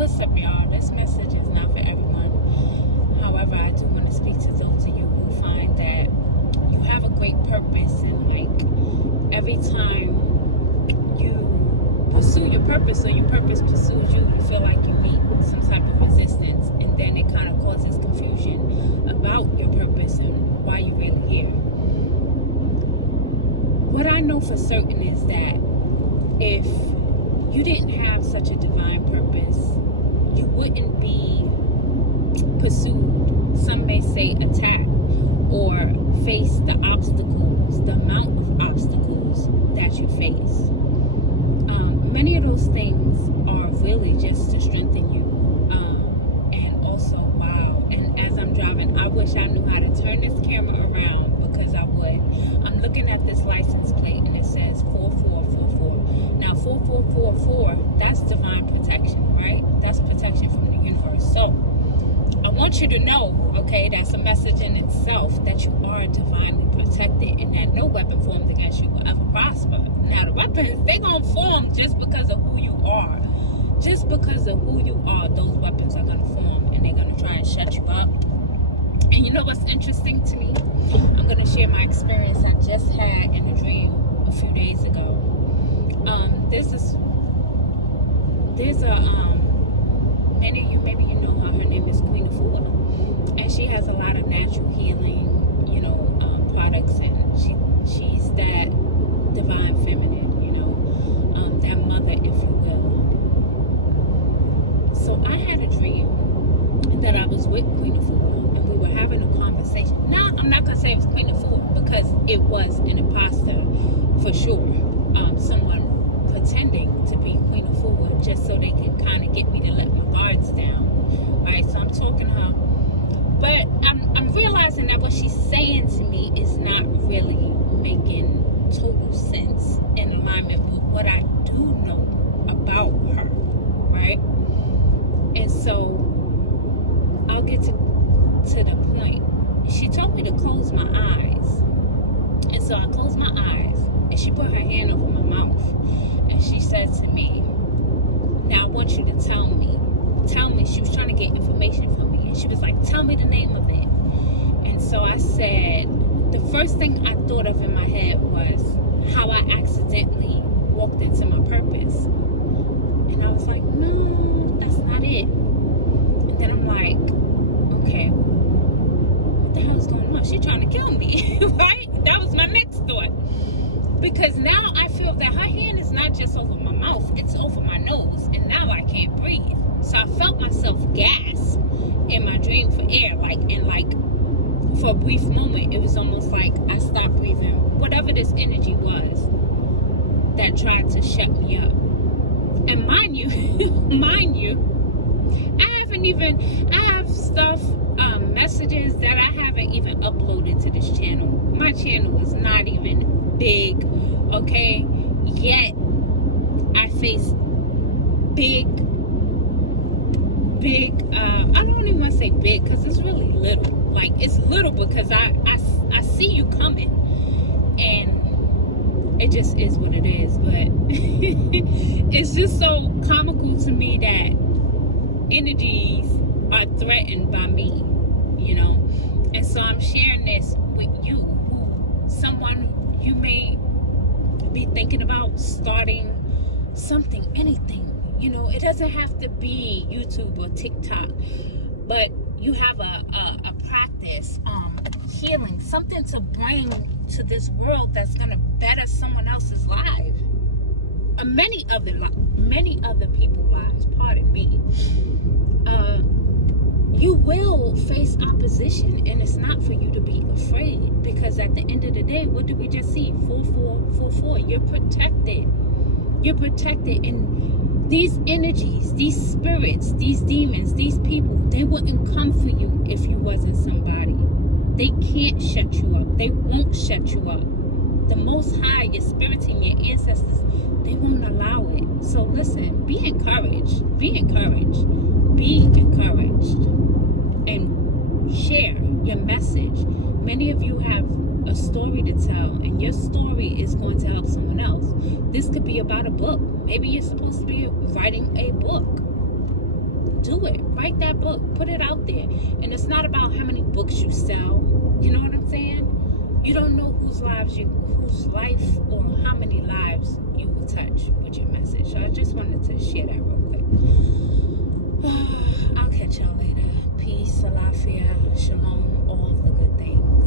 What's up, y'all? This message is not for everyone. However, I do want to speak to those of you who find that you have a great purpose, and like every time you pursue your purpose or your purpose pursues you, you feel like you meet some type of resistance, and then it kind of causes confusion about your purpose and why you're really here. What I know for certain is that if you didn't have such a divine purpose, you wouldn't be pursued, some may say attacked, or face the obstacles, the amount of obstacles that you face. Many of those things are really just to strengthen you. And also, wow, and as I'm driving, I wish I knew how to turn this camera around, because I would. I'm looking at this license plate and it says 4444. Now 4444, that's divine protection, right? That's protection from the universe. So I want you to know, okay, that's a message in itself, that you are divinely protected and that no weapon formed against you will ever prosper. Now the weapons, they're going to form just because of who you are. Just because of who you are, those weapons are going to form and they're going to try and shut you up. And you know what's interesting to me? I'm going to share my experience I just had in a dream a few days ago. Many of you, maybe you know her name is Queen Afua, and she has a lot of natural healing, products, and she's that divine feminine, that mother, if you will. So I had a dream that I was with Queen Afua, and we were having a conversation. Now, I'm not going to say it was Queen Afua, because it was an imposter for sure. Someone pretending to be Queen Afua just so they can kind of get me to let my guards down, right? So I'm talking to her, but I'm realizing that what she's saying to me is not really making total sense in alignment with what I do know about her, right? And so I'll get to the point. She told me to close my eyes, and so I closed my eyes, and she put her hand over my mouth, and she said to me, now I want you to tell me, she was trying to get information from me, and she was like, tell me the name of it. And so I said, the first thing I thought of in my head was how I accidentally walked into my purpose. And I was like, no, that's not it. And then I'm like, okay, what the hell is going on? She's trying to kill me, right? That was my next thought. Because now I feel that her hand is not just over my mouth, it's over my nose, and now I can't breathe. So I felt myself gasp in my dream for air, for a brief moment, it was almost like I stopped breathing. Whatever this energy was that tried to shut me up. And mind you, I have stuff, messages that I haven't even uploaded to this channel. My channel is not even big, okay? Yet, I face big, I don't even want to say big, because it's really little. Like, it's little because I see you coming, and it just is what it is. But it's just so comical to me that energies are threatened by me, and so I'm sharing this with you, someone you may be thinking about starting something, anything. It doesn't have to be YouTube or TikTok, but you have a practice, healing, something to bring to this world that's going to better someone else's life, many other people's lives, pardon me. You will face opposition, and it's not for you to be afraid, because at the end of the day, what did we just see? 4444. You're protected, and these energies, these spirits, these demons, these people, they wouldn't come for you if you wasn't somebody. They can't shut you up. They won't shut you up. The Most High, your spirits and your ancestors, they won't allow it. So listen, be encouraged, and share your message. Many of you have a story to tell, and your story is going to help someone else. This could be about a book. Maybe you're supposed to be writing a book. do it. Write that book. Put it out there. And it's not about how many books you sell. You know what I'm saying? You don't know whose life or how many lives you will touch with your message. So I just wanted to share that real quick. I'll catch y'all later. Peace, Salafia, Shalom, all the good things.